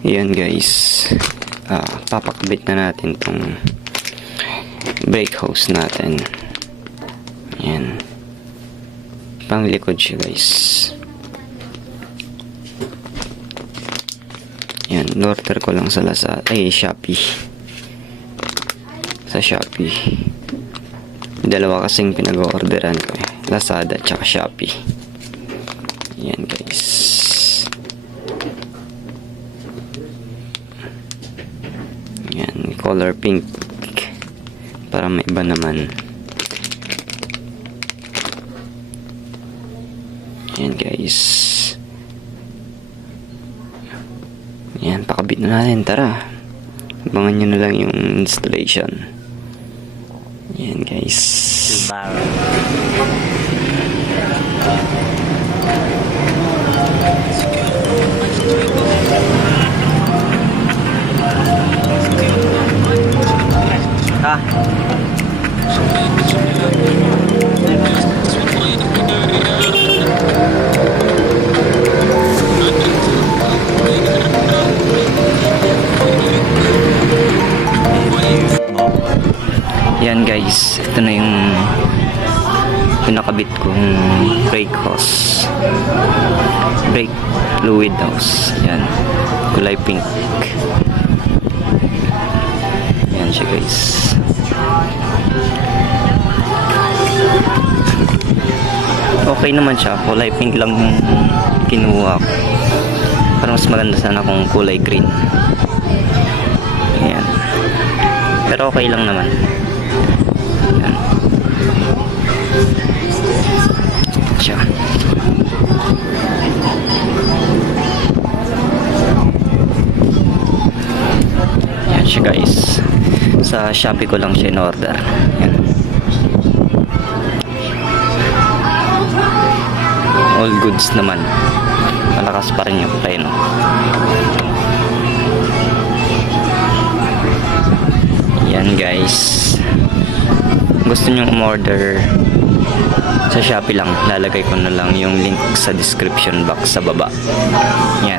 Yan guys, papakabit na natin tong brake hose natin. Yan, panglikod siya guys. Yan, order ko lang sa Shopee. Sa Shopee. Dalawa kasing pinag-orderan ko eh. Lazada tsaka Shopee. Yan guys. Yan, color pink. Para may iba naman. Yan guys. Yan, pakabit na natin. Tara. Abangan nyo na lang yung installation. Yan guys. Yan guys, ito na yung pinakabit kong brake hose, brake fluid hose. Yan, kulay pink. Yan siya guys. Okay naman siya, kulay pink lang kinuha ko. Parang mas maganda sana kung kulay green. Yan, pero okay lang naman. Yan siya. Yan siya guys. Sa Shopee ko lang siya in-order. Yan. All goods naman. Malakas pa rin yung preno. Yan guys. Gusto nyo umorder sa Shopee lang, lalagay ko na lang yung link sa description box sa baba. Yan.